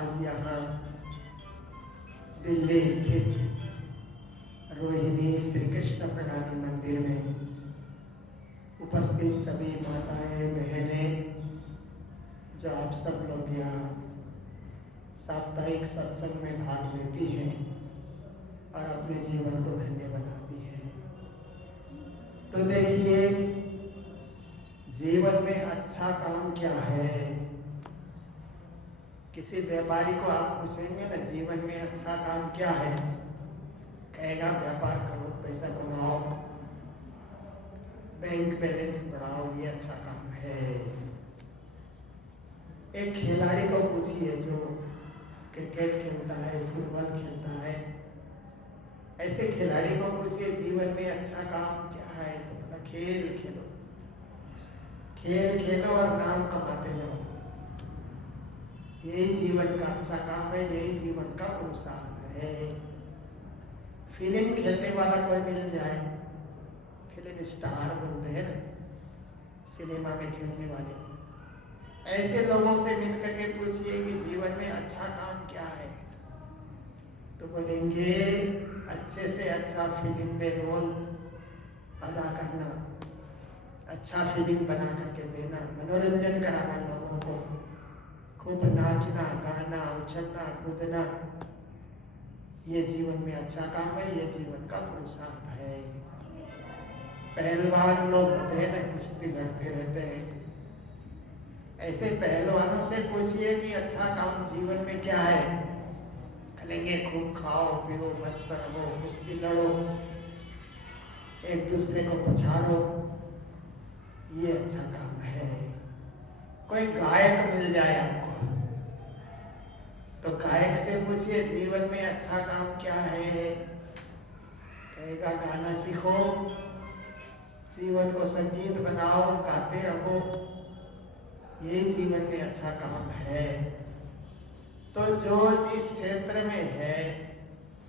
आज यहाँ दिल्ली स्थित रोहिणी श्री कृष्ण प्रणामी मंदिर में उपस्थित सभी माताएं बहनें, जो आप सब लोग यहाँ साप्ताहिक सत्संग में भाग लेती हैं और अपने जीवन को धन्य बनाती हैं। तो देखिए, जीवन में अच्छा काम क्या है? किसी व्यापारी को आप पूछेंगे ना, जीवन में अच्छा काम क्या है, कहेगा व्यापार करो, पैसा कमाओ, बैंक बैलेंस बढ़ाओ, ये अच्छा काम है। एक खिलाड़ी को पूछिए जो क्रिकेट खेलता है, फुटबॉल खेलता है, ऐसे खिलाड़ी को पूछिए जीवन में अच्छा काम क्या है, तो बोला खेल खेलो, खेल खेलो और नाम कमाते जाओ। यही जीवन का अच्छा काम है, यही जीवन का पुरुषार्थ है। फिल्म खेलने वाला कोई मिल जाए, फिल्म स्टार बोलते हैं ना, सिनेमा में खेलने वाले, ऐसे लोगों से मिलकर के पूछिए कि जीवन में अच्छा काम क्या है, तो बोलेंगे अच्छे से अच्छा फिल्म में रोल अदा करना, अच्छा फिल्म बना करके देना, मनोरंजन कराना लोगों को, खूब नाचना, गाना, उछलना, कूदना, ये जीवन में अच्छा काम है, ये जीवन का पुरुषार्थ है। पहलवान लोग होते हैं ना, कुश्ती लड़ते रहते हैं, ऐसे पहलवानों से पूछिए कि अच्छा काम जीवन में क्या है, कहेंगे खूब खाओ पियो, मस्त रहो, कुश्ती लड़ो, एक दूसरे को पछाड़ो, ये अच्छा काम है। कोई गायक मिल जाए आपको तो गायक से पूछिए जीवन में अच्छा काम क्या है, कहेगा गाना सीखो, जीवन को संगीत बनाओ, गाते रहो, ये जीवन में अच्छा काम है। तो जो जिस क्षेत्र में है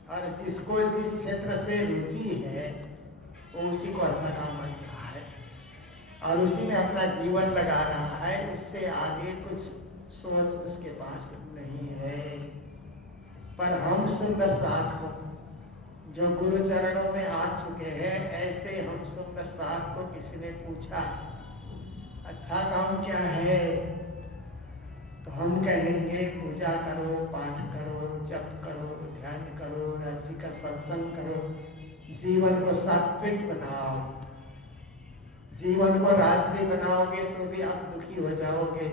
और जिसको जिस क्षेत्र से रुचि है वो उसी को अच्छा काम मान रहा है और उसी में अपना जीवन लगा रहा है। उससे आगे कुछ सोच उसके पास नहीं है। पर हम सुंदर साथ को जो गुरु चरणों में आ चुके हैं, ऐसे हम सुंदर साथ को किसी ने पूछा अच्छा काम क्या है, तो हम कहेंगे पूजा करो, पाठ करो, जप करो, ध्यान करो, राज्य का सत्संग करो, जीवन को सात्विक बनाओ। जीवन को राजसी बनाओगे तो भी आप दुखी हो जाओगे,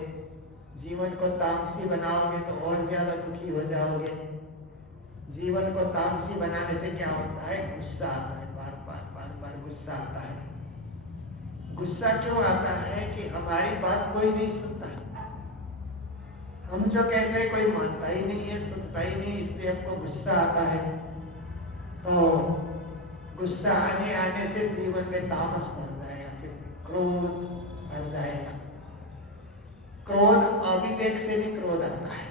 जीवन को तामसी बनाओगे तो और ज्यादा दुखी हो जाओगे। जीवन को तामसी बनाने से क्या होता है, गुस्सा आता है, बार बार बार बार गुस्सा आता है। गुस्सा क्यों आता है कि हमारी बात कोई नहीं सुनता, हम जो कहते हैं कोई मानता ही नहीं है, सुनता ही नहीं, इसलिए हमको गुस्सा आता है। तो गुस्सा आने आने से जीवन में तामस भर जाएगा, फिर क्रोध भर जाएगा। क्रोध अविवेक से भी क्रोध आता है।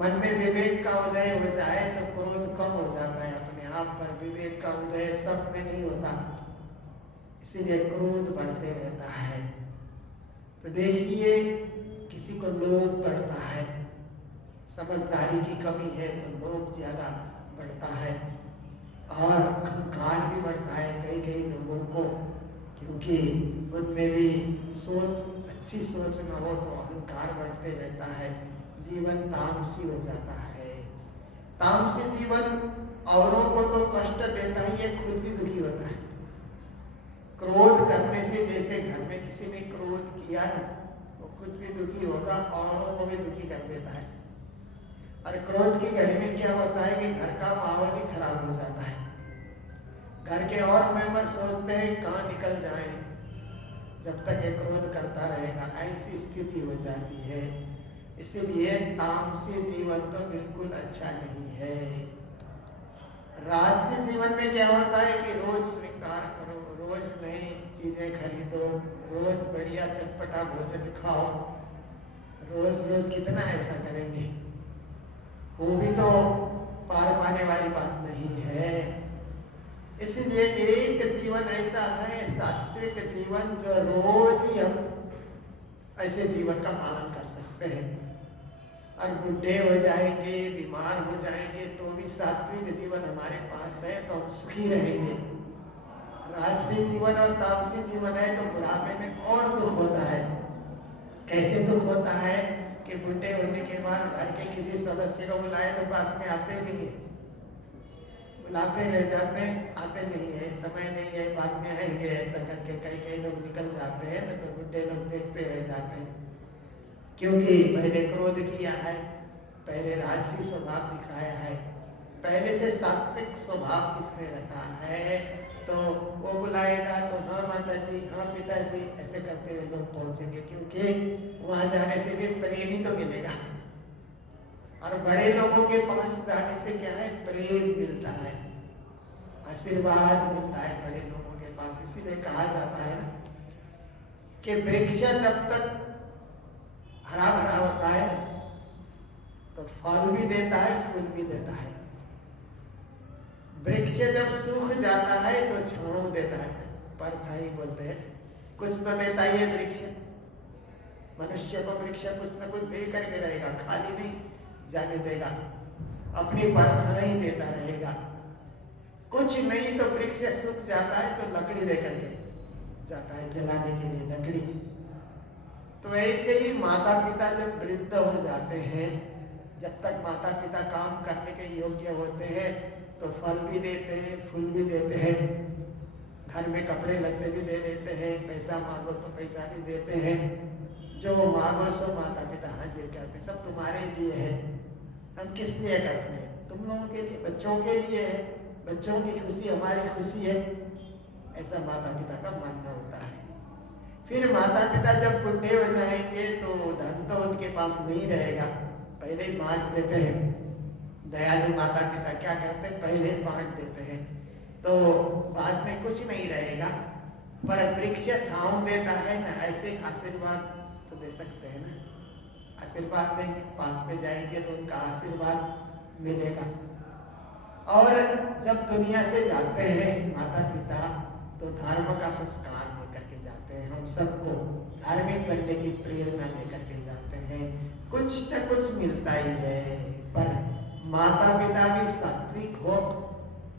मन में विवेक का उदय हो जाए तो क्रोध कम हो जाता है अपने आप, पर विवेक का उदय सब में नहीं होता, इसीलिए क्रोध बढ़ते रहता है। तो देखिए किसी को लोभ बढ़ता है, समझदारी की कमी है तो लोभ ज्यादा बढ़ता है और अहंकार भी बढ़ता है कई कई लोगों को, क्योंकि उनमें भी सोच अच्छी सोच न हो तो अहंकार बढ़ते रहता है, जीवन तामसी हो जाता है। तामसी जीवन औरों को तो कष्ट देता ही है, खुद भी दुखी होता है। क्रोध करने से, जैसे घर में किसी ने क्रोध किया ना, वो खुद भी दुखी होगा, औरों को भी दुखी कर देता है। और क्रोध की घड़ी में क्या होता है कि घर का माहौल भी खराब हो जाता है। घर के और मेंबर सोचते हैं कहाँ निकल जाएं, जब तक ये क्रोध करता रहेगा, ऐसी स्थिति हो जाती है। इसीलिए तामसी जीवन तो बिल्कुल अच्छा नहीं है। राजसी जीवन में क्या होता है कि रोज श्रृंगार करो, रोज नई चीजें खरीदो, रोज बढ़िया चटपटा भोजन खाओ। रोज रोज कितना ऐसा करेंगे, वो भी तो पार पाने वाली बात नहीं है। इसलिए एक जीवन ऐसा है सात्विक जीवन, जो रोज ही हम ऐसे जीवन का पालन कर सकते हैं। और बुढ़े हो जाएंगे, बीमार हो जाएंगे तो भी सात्विक जीवन हमारे पास है तो हम सुखी रहेंगे। राजसी जीवन और तामसी जीवन है तो बुढ़ापे में और दुख होता है। कैसे दुख होता है कि बुढ़े होने के बाद घर के किसी सदस्य को बुलाए तो पास में आते नहीं है, बुलाते रह जाते हैं, आते नहीं है, समय नहीं है, बाद में आएंगे, ऐसा करके कई कई लोग निकल जाते हैं ना, तो बुढ़े लोग देखते रह जाते हैं, क्योंकि पहले क्रोध किया है, पहले राजसी स्वभाव दिखाया है, पहले से सात्विक स्वभाव जिसने रखा है, तो वो बुलाएगा तो हाँ माता जी, हाँ पिताजी, ऐसे करते हुए लोग पहुंचेंगे, क्योंकि वहां जाने से भी प्रेम ही तो मिलेगा। और बड़े लोगों के पास जाने से क्या है, प्रेम मिलता है, आशीर्वाद मिलता है बड़े लोगों के पास। इसीलिए कहा जाता है ना कि वृक्ष जब तक हरा भरा होता है ना, तो फल भी देता है, फूल भी देता है। वृक्ष जब सूख जाता है तो छांव देता है, परछाई बोलते हैं, कुछ तो देता ही है वृक्ष। मनुष्य को वृक्ष कुछ न कुछ दे करके रहेगा, खाली नहीं जाने देगा, अपनी परछाई देता रहेगा। कुछ नहीं तो वृक्ष सूख जाता है तो लकड़ी दे करके जाता है, जलाने के लिए लकड़ी। तो ऐसे ही माता पिता जब वृद्ध हो जाते हैं, जब तक माता पिता काम करने के योग्य होते हैं तो फल भी देते हैं, फूल भी देते हैं, घर में कपड़े लत्ते भी दे देते हैं, पैसा मांगो तो पैसा भी देते हैं, जो मांगो सो माता पिता हाजिर करते हैं। सब तुम्हारे लिए है, हम किस लिए करते हैं, तुम लोगों के लिए, बच्चों के लिए है, बच्चों की खुशी हमारी खुशी है, ऐसा माता पिता का मानना होता है। फिर माता पिता जब बुढ़े हो जाएंगे तो धन तो उनके पास नहीं रहेगा, पहले ही बांट देते हैं। दयालु माता पिता क्या करते हैं, पहले ही बांट देते हैं, तो बाद में कुछ नहीं रहेगा। पर वृक्ष छांव देता है ना, ऐसे आशीर्वाद तो दे सकते हैं ना, आशीर्वाद देंगे, पास में जाएंगे तो उनका आशीर्वाद मिलेगा। और जब दुनिया से जाते हैं माता पिता तो धर्म का संस्कार दे करके जाते हैं, हम सबको धार्मिक बनने की प्रेरणा दे करके जाते हैं। कुछ न कुछ मिलता ही है, पर माता पिता भी सात्विक हो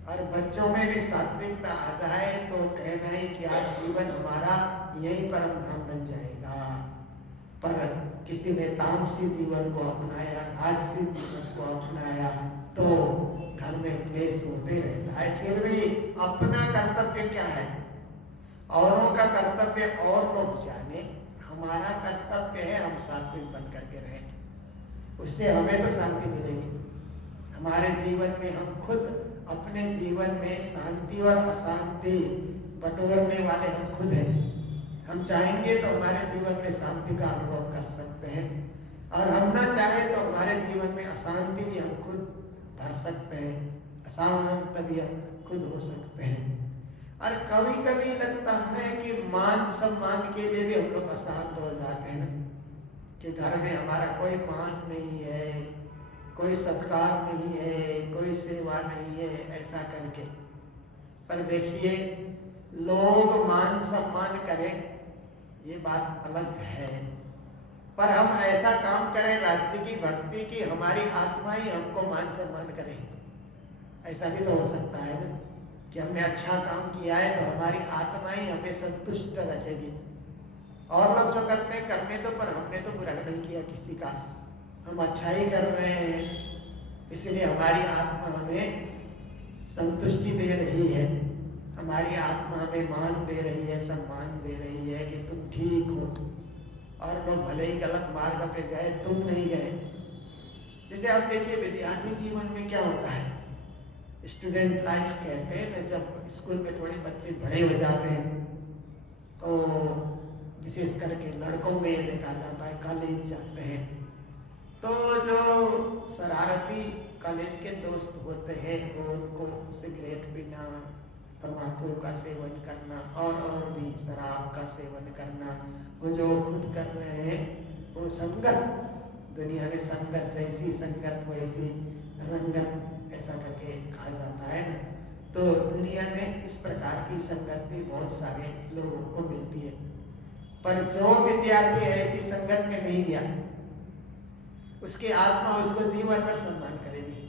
और बच्चों में भी सात्विकता आ जाए तो कहना है कि आज जीवन हमारा यही परम धाम बन जाएगा। पर किसी ने तामसी जीवन को अपनाया, राजसी जीवन को अपनाया तो घर में क्लेश होते रहता है। फिर भी अपना कर्तव्य क्या है, औरों का कर्तव्य और लोग जाने, हमारा कर्तव्य है हम सात्विक बन करके रहें, उससे हमें तो शांति मिलेगी। हमारे जीवन में हम खुद अपने जीवन में शांति और अशांति बटोरने वाले हम खुद हैं। हम चाहेंगे तो हमारे जीवन में शांति का अनुभव कर सकते हैं, और हम ना चाहे तो हमारे जीवन में अशांति भी हम खुद भर सकते हैं, अशांत भी हम खुद हो सकते हैं। और कभी कभी लगता है कि मान सम्मान के लिए भी हम लोग अशांत हो जाते हैं ना, कि घर में हमारा कोई मान नहीं है, कोई सत्कार नहीं है, कोई सेवा नहीं है, ऐसा करके। पर देखिए, लोग मान सम्मान करें ये बात अलग है, पर हम ऐसा काम करें राज्य की भक्ति की हमारी आत्मा ही हमको मान सम्मान करे, ऐसा भी तो हो सकता है ना, कि हमने अच्छा काम किया है तो हमारी आत्मा ही हमें संतुष्ट रखेगी। और लोग जो करते हैं करने दो, पर हमने तो बुरा नहीं किया किसी का, हम अच्छा ही कर रहे हैं, इसलिए हमारी आत्मा हमें संतुष्टि दे रही है, हमारी आत्मा हमें मान दे रही है, सम्मान दे रही है कि तुम ठीक हो। और लोग भले ही गलत मार्ग पे गए, तुम नहीं गए। जैसे आप देखिए विद्यार्थी जीवन में क्या होता है, स्टूडेंट लाइफ कहते हैं ना, जब स्कूल में थोड़े बच्चे बड़े हो जाते हैं तो विशेष करके लड़कों में देखा जाता है, कॉलेज जाते हैं तो जो शरारती कॉलेज के दोस्त होते हैं वो उनको सिगरेट पीना, तम्बाकू का सेवन करना और भी शराब का सेवन करना, वो जो खुद कर रहे हैं वो संगत, दुनिया में संगत जैसी संगत वैसी रंगत, ऐसा करके कहा जाता है ना। तो दुनिया में इस प्रकार की संगत भी बहुत सारे लोगों को मिलती है, पर जो विद्यार्थी ऐसी संगत में नहीं गया उसकी आत्मा उसको जीवन भर सम्मान करेगी।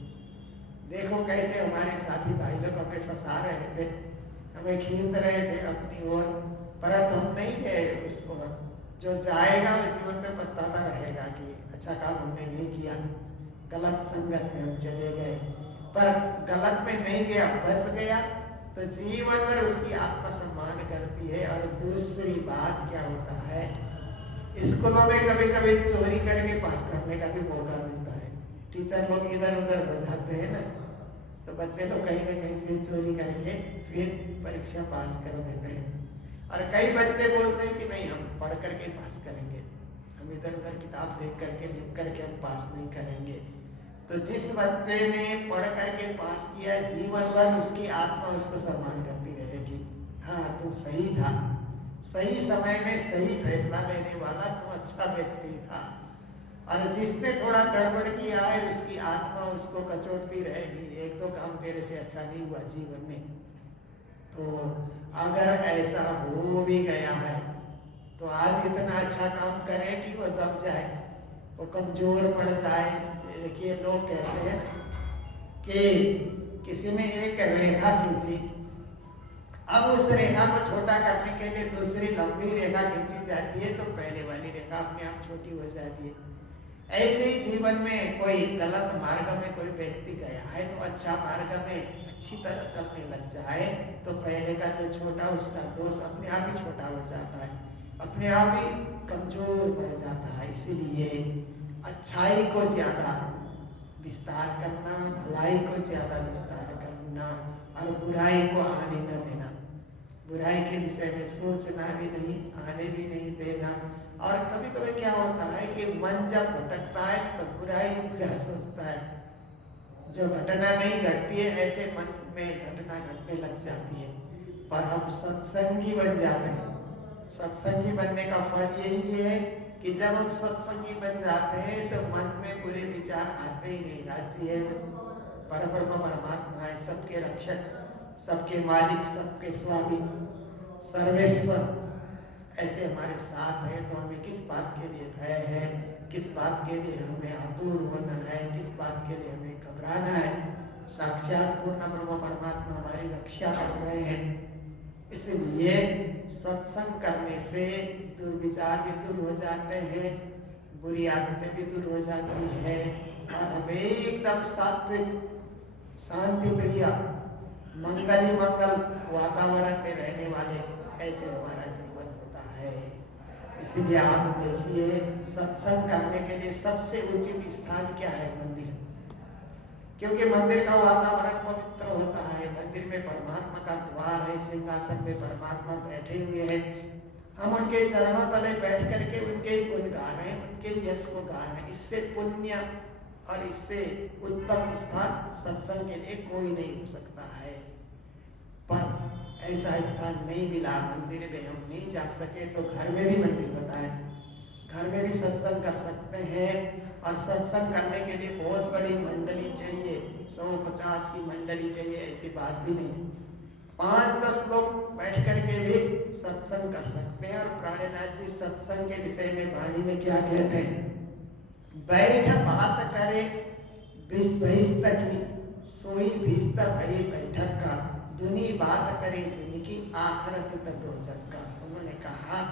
देखो कैसे हमारे साथी भाई लोग हमें फंसा रहे थे, हमें खींच रहे थे अपनी ओर, परंतु हम नहीं गए उस ओर। जो जाएगा वो जीवन में पछताता रहेगा कि अच्छा काम हमने नहीं किया, गलत संगत में हम चले गए। पर गलत में नहीं गया, बच गया तो जीवन भर उसकी आत्मा सम्मान करती है। और दूसरी बात क्या होता है, स्कूलों में कभी कभी चोरी करके पास करने का भी मौका मिलता है। टीचर लोग इधर उधर हो जाते हैं ना, तो बच्चे लोग कहीं ना कहीं से चोरी करके फिर परीक्षा पास कर देते हैं। और कई बच्चे बोलते हैं कि नहीं हम पढ़ करके पास करेंगे, हम इधर उधर किताब देख करके लिख करके हम पास नहीं करेंगे। तो जिस बच्चे ने पढ़ करके पास किया, जीवन भर उसकी आत्मा उसको सम्मान करती रहेगी, हाँ तो सही था, सही समय में सही फैसला लेने वाला तो अच्छा व्यक्ति था। और जिसने थोड़ा गड़बड़ किया है उसकी आत्मा उसको कचोटती रहेगी, एक दो काम तेरे से अच्छा नहीं हुआ जीवन में। तो अगर ऐसा हो भी गया है तो आज इतना अच्छा काम करे कि वो दब जाए, वो कमजोर पड़ जाए। देखिए लोग कहते हैं कि किसी ने एक रेखा खींची, अब उस रेखा को छोटा करने के लिए दूसरी लंबी रेखा खींची जाती है तो पहले वाली रेखा अपने आप छोटी हो जाती है। ऐसे ही जीवन में कोई गलत मार्ग में कोई व्यक्ति गया है तो अच्छा मार्ग में अच्छी तरह चलने लग जाए तो पहले का जो छोटा उसका दोष अपने आप ही छोटा हो जाता है, अपने आप ही कमजोर पड़ जाता है। इसीलिए अच्छाई को ज्यादा विस्तार करना, भलाई को ज्यादा विस्तार करना और बुराई को आने न देना, बुराई के विषय में सोचना भी नहीं, आने भी नहीं देना। और कभी कभी क्या होता है कि मन जब भटकता है तो बुराई बुरा सोचता है, जो घटना नहीं घटती है ऐसे मन में घटना घटने लग जाती है। पर हम सत्संगी बन जाते हैं। सत्संगी बनने का फल यही है कि जब हम सत्संगी बन जाते हैं तो मन में बुरे विचार आते ही नहीं। राज्य है, परब्रह्म परमात्मा है, सबके रक्षक, सबके मालिक, सबके स्वामी, सर्वेश्वर ऐसे हमारे साथ है। तो हमें किस बात के लिए भय है, किस बात के लिए हमें आतुर होना है, किस बात के लिए हमें घबराना है। साक्षात पूर्ण ब्रह्म परमात्मा हमारी रक्षा कर रहे हैं। इसलिए सत्संग करने से दुर्विचार भी दूर हो जाते हैं, बुरी आदतें भी दूर हो जाती है और हम एकदम सात्विक, शांति प्रिय, मंगल ही मंगल वातावरण में रहने वाले ऐसे हमारा जीवन होता है। इसलिए आप देखिए, सत्संग करने के लिए सबसे उचित स्थान क्या है? मंदिर। क्योंकि मंदिर का वातावरण पवित्र होता है। मंदिर में परमात्मा का द्वार है, सिंहासन में परमात्मा बैठे हुए हैं। हम उनके चरणों तले बैठ करके उनके गुण गा रहे हैं, उनके यश को गा रहे हैं। इससे पुण्य और इससे उत्तम स्थान सत्संग के लिए कोई नहीं हो सकता है। पर ऐसा स्थान नहीं मिला, मंदिर में हम नहीं जा सके तो घर में भी मंदिर होता है, घर में भी सत्संग कर सकते हैं। और सत्संग करने के लिए बहुत बड़ी मंडली चाहिए, 100-50 की मंडली चाहिए, ऐसी बात भी नहीं। 5-10 लोग बैठ करके भी सत्संग कर सकते हैं। और प्राणनाथ जी सत्संग के विषय में वाणी में क्या कहते हैं? बैठ बात करे बहिस्त की, सोई भिस्त भई बैठक का, दुनी बात करे दुनी की, आखरत दो जग का। उन्होंने कहा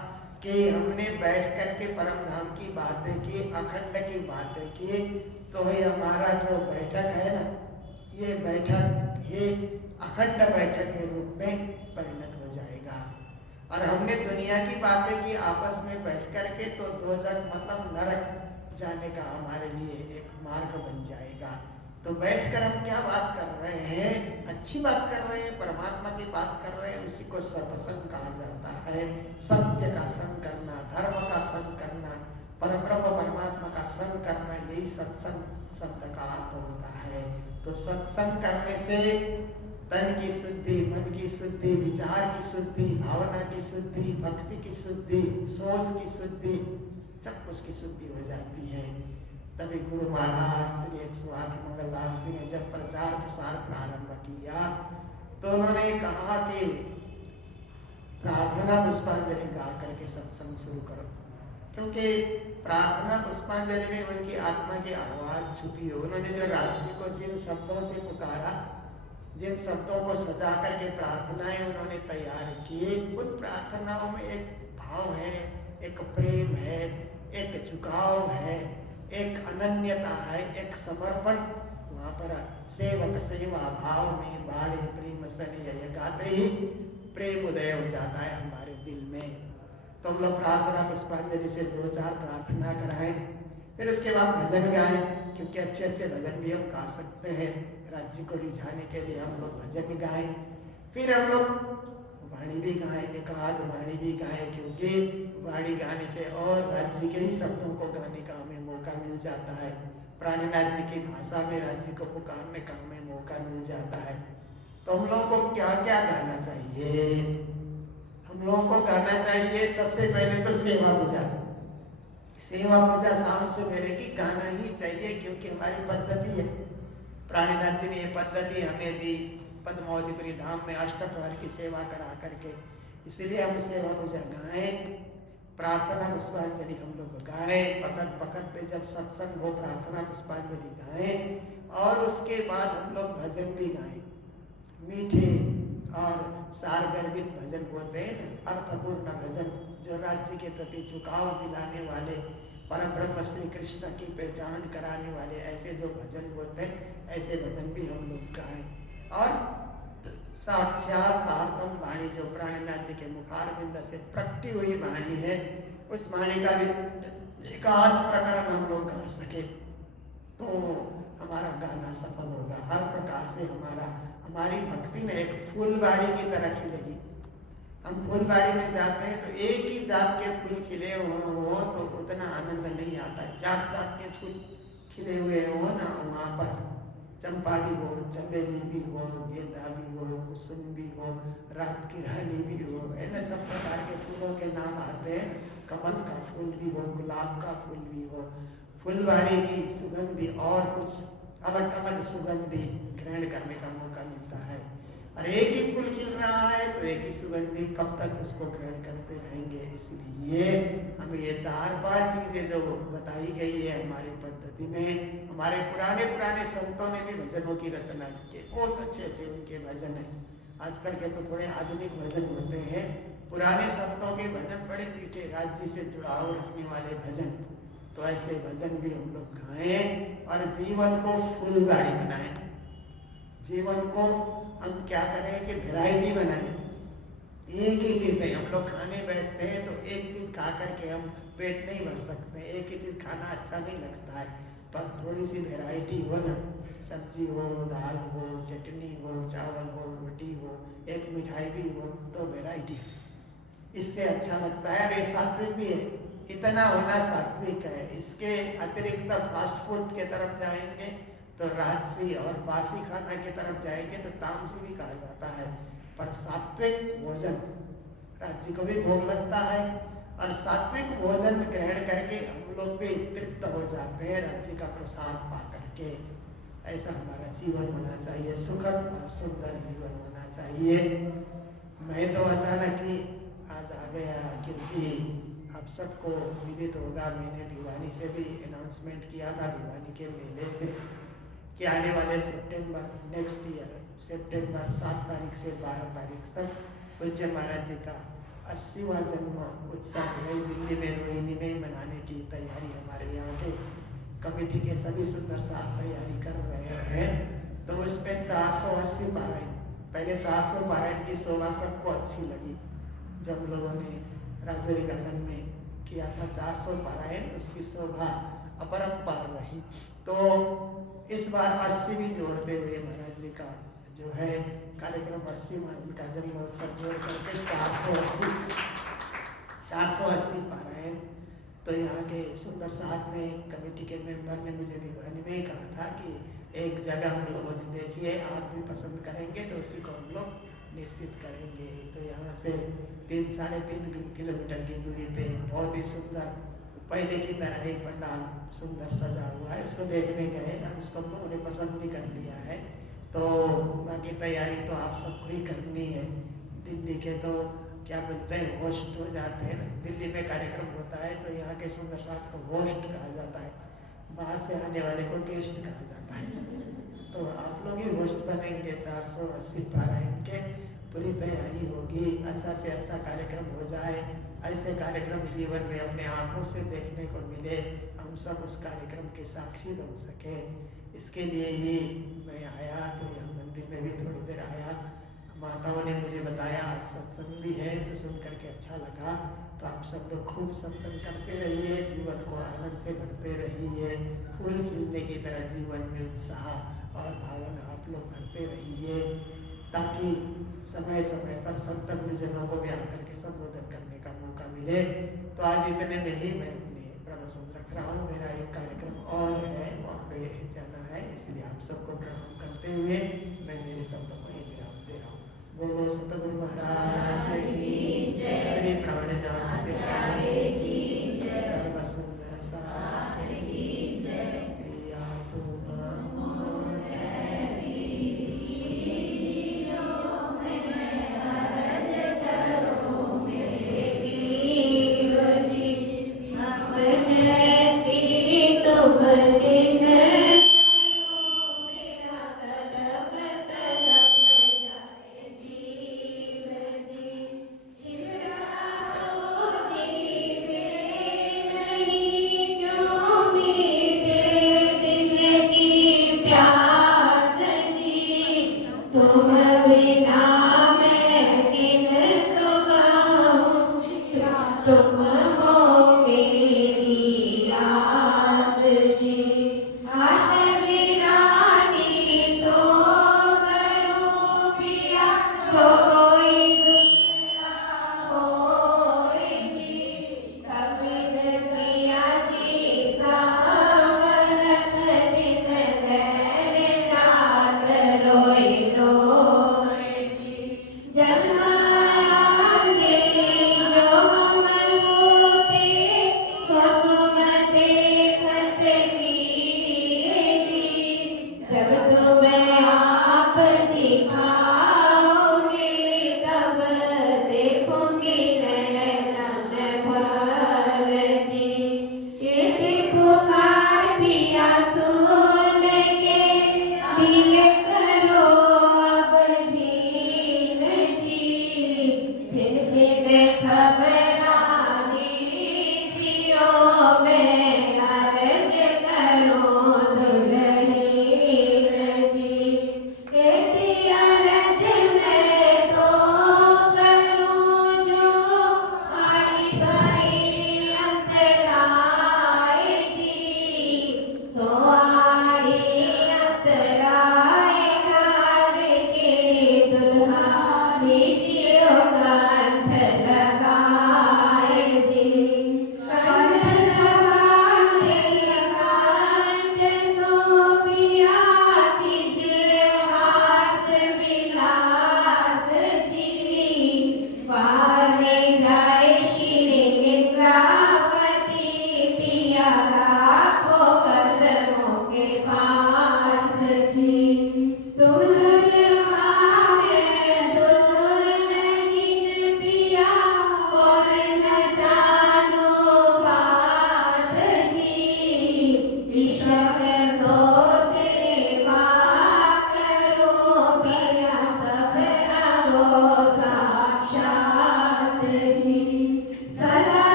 कि हमने बैठ करके परम धाम की बातें की, अखंड की बातें की, तो ये हमारा जो बैठक है ना, ये बैठक ये अखंड बैठक के रूप में परिणत हो जाएगा। और हमने दुनिया की बातें की आपस में बैठ करके, तो दोजख मतलब नरक जाने का हमारे लिए एक मार्ग बन जाएगा। तो बैठकर हम क्या बात कर रहे हैं? अच्छी बात कर रहे हैं, परमात्मा की बात कर रहे हैं, उसी को सत्संग कहा जाता है। सत्य का संग करना, धर्म का संग करना, परब्रह्म परमात्मा का संग करना, यही सत्संग शब्द का अर्थ होता है। तो सत्संग करने से तन की शुद्धि, मन की शुद्धि, विचार की शुद्धि, भावना की शुद्धि, भक्ति की शुद्धि, सोच की शुद्धि, सब कुछ की शुद्धि हो जाती है। तभी गुरु महाराज श्री 108 मंगलदास जी ने जब प्रचार प्रसार प्रारंभ किया तो उन्होंने कहा कि प्रार्थना पुष्पांजलि गा करके सत्संग शुरू करो। क्योंकि प्रार्थना पुष्पांजलि में उनकी आत्मा की आवाज छुपी हो। उन्होंने जो राज्य को जिन शब्दों से पुकारा, जिन शब्दों को सजा करके प्रार्थनाएं उन्होंने तैयार की, उन प्रार्थनाओं में एक भाव है, एक प्रेम है, एक झुकाव है, एक अनन्यता है, एक समर्पण। वहाँ पर सेवक सेवा भाव में बाड़े प्रेम सने, ये गाते ही प्रेम उदय हो जाता है हमारे दिल में। तो हम लोग प्रार्थना पुष्पांजलि से 2-4 प्रार्थना कराएं, फिर उसके बाद भजन गाएं, क्योंकि अच्छे अच्छे भजन भी हम गा सकते हैं। राज्य को रिझाने के लिए हम लोग भजन गाएं, फिर हम लोग वाणी भी गाएं, एक आध वाणी भी गाएं, क्योंकि वाणी गाने से और राज्य के ही शब्दों को गाने का हमें मौका मिल जाता है। प्राणनाथ जी की भाषा में राज्य को पुकारने का हमें मौका मिल जाता है। तो हम लोगों को क्या क्या गाना चाहिए? हम लोगों को गाना चाहिए सबसे पहले तो सेवा पूजा। सेवा पूजा शाम सवेरे की गाना ही चाहिए, क्योंकि हमारी पद्धति है। प्राणनाथ जी ने ये पद्धति हमें दी, पद्मावतीपुरी धाम में अष्टप्रहर की सेवा करा करके, इसलिए हम सेवा पूजा गाएं, प्रार्थना पुष्पांजलि हम लोग गाएं, पकड़ पकड़ पे जब सत्संग हो प्रार्थना पुष्पांजलि गाएं, और उसके बाद हम लोग भजन भी गाएं, मीठे और सारगर्भित भजन होते हैं ना, अर्थपूर्ण भजन, जो राज्य के प्रति झुकाव दिलाने वाले, परब्रह्म श्री कृष्ण की पहचान कराने वाले ऐसे जो भजन होते हैं, ऐसे भजन भी हम लोग गाएं। और साक्षात तारतम वाणी जो प्राणनाथ जी के मुखारविंद से प्रकटी हुई वाणी है, उस वाणी का भी एकाध प्रकरण हम लोग गा सके तो हमारा गाना सफल होगा। हर प्रकार से हमारी भक्ति में एक फूलबाड़ी की तरह खिलेगी। हम फूलबाड़ी में जाते हैं तो एक ही जात के फूल खिले हुए हो तो उतना आनंद नहीं आता है। जात जात के फूल खिले हुए हो ना, वहाँ पर चंपा भी हो, चमेली भी हो, गेंदा भी हो, कुसुम भी हो, रात की रानी भी हो, ऐसे सब प्रकार के फूलों के नाम आते हैं। कमल का फूल भी हो, गुलाब का फूल भी हो, फुलवाड़ी की सुगंधी और कुछ अलग अलग सुगंधी ग्रहण करने का मौका मिलता है। और एक ही फूल खिल रहा है तो एक ही सुगंधी कब तक उसको ग्रहण करते रहेंगे। इसलिए हमें ये 4-5 चीजें जो बताई गई है हमारी पद्धति में, हमारे पुराने पुराने संतों ने भी भजनों की रचना की है, बहुत अच्छे अच्छे उनके भजन हैं। आजकल के तो थोड़े आधुनिक भजन होते हैं, पुराने संतों के भजन बड़े मीठे, राज्य से जुड़ाव रखने वाले भजन। तो ऐसे भजन भी हम लोग गाएं और जीवन को फुलबाड़ी बनाएं। जीवन को हम क्या करें कि वैरायटी बनाएं। एक ही चीज़ नहीं, हम लोग खाने बैठते हैं तो एक चीज़ खा करके हम पेट नहीं भर सकते, एक ही चीज़ खाना अच्छा नहीं लगता है, पर थोड़ी सी वैरायटी हो ना, सब्जी हो, दाल हो, चटनी हो, चावल हो, रोटी हो, एक मिठाई भी हो, तो वैरायटी इससे अच्छा लगता है। और ये सात्विक भी है, इतना होना सात्विक है। इसके अतिरिक्त फास्ट फूड के तरफ जाएंगे तो राजसी और बासी खाना की तरफ जाएंगे तो तामसी भी कहा जाता है। पर सात्विक भोजन राज्य को भी भोग लगता है और सात्विक भोजन ग्रहण करके हम लोग भी तृप्त हो जाते हैं राज्य का प्रसाद पा करके। ऐसा हमारा जीवन होना चाहिए, सुखद और सुंदर जीवन होना चाहिए। मैं तो अचानक ही आज आ गया क्योंकि आप सबको विदित होगा, मैंने भिवानी से भी अनाउंसमेंट किया था, भिवानी के मेले से, कि आने वाले सितंबर नेक्स्ट ईयर सितंबर 7 तारीख से 12 तारीख तक पूज्य महाराज जी का 80वां जन्म उत्सव नई दिल्ली में रोहिणी में मनाने की तैयारी हमारे यहाँ के कमेटी के सभी सुंदर साथ तैयारी कर रहे हैं। तो उस पर 480 पारायण, पहले 400 पारायण की शोभा सबको अच्छी लगी जो हम लोगों ने राजौरी गार्डन में किया था। 400 पारायण, उसकी शोभा अपरंपार रही। तो इस बार 80 भी जोड़ते हुए महाराज जी का जो है कार्यक्रम 80वां उनका जन्मोत्सव जोड़ करके 480 पारायण। तो यहाँ के सुंदर साथ में कमेटी के मेंबर ने मुझे भिवानी में ही कहा था कि एक जगह हम लोगों ने देखी है, आप भी पसंद करेंगे तो उसी को हम लोग निश्चित करेंगे। तो यहाँ से 3-3.5 किलोमीटर की दूरी पे बहुत ही सुंदर पहले की तरह ही पंडाल सुंदर सजा हुआ है, उसको देखने गए और उसको हम लोगों ने पसंद भी कर लिया है। तो बाकी तैयारी तो आप सबको ही करनी है। दिल्ली के तो क्या बोलते हैं, होस्ट हो जाते हैं ना, दिल्ली में कार्यक्रम होता है तो यहाँ के सुंदर साथ को होस्ट कहा जाता है, बाहर से आने वाले को गेस्ट कहा जाता है। तो आप लोग ही होस्ट बनेंगे। 480 पारायण के पूरी तैयारी होगी, अच्छा से अच्छा कार्यक्रम हो जाए, ऐसे कार्यक्रम जीवन में अपने आँखों से देखने को मिले, हम सब उस कार्यक्रम के साक्षी बन सके। इसके लिए ही मैं आया। तो यहाँ मंदिर में भी थोड़ी देर आया, माताओं ने मुझे बताया आज सत्संग भी है, तो सुन करके अच्छा लगा। तो आप सब लोग खूब सत्संग करते रहिए, जीवन को आनंद से भरते रहिए, फूल खिलने की तरह जीवन में उत्साह और भावना आप लोग करते रहिए, ताकि समय समय पर संत गुरुजनों को भी आकर के संबोधन करने का मौका मिले। तो आज इतने में ही मैं अपने प्रवचन रख रहा हूँ। मेरा एक कार्यक्रम और है, वहाँ पे जाना है, इसलिए आप सबको प्रणाम करते हुए मैं मेरे शब्दों को ही विराम दे रहा हूँ। बोलो सतगुरु महाराज की जय, श्री प्राणनाथ प्यारे की जय, सर्व सुंदर साथ की जय, प्रिया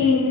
की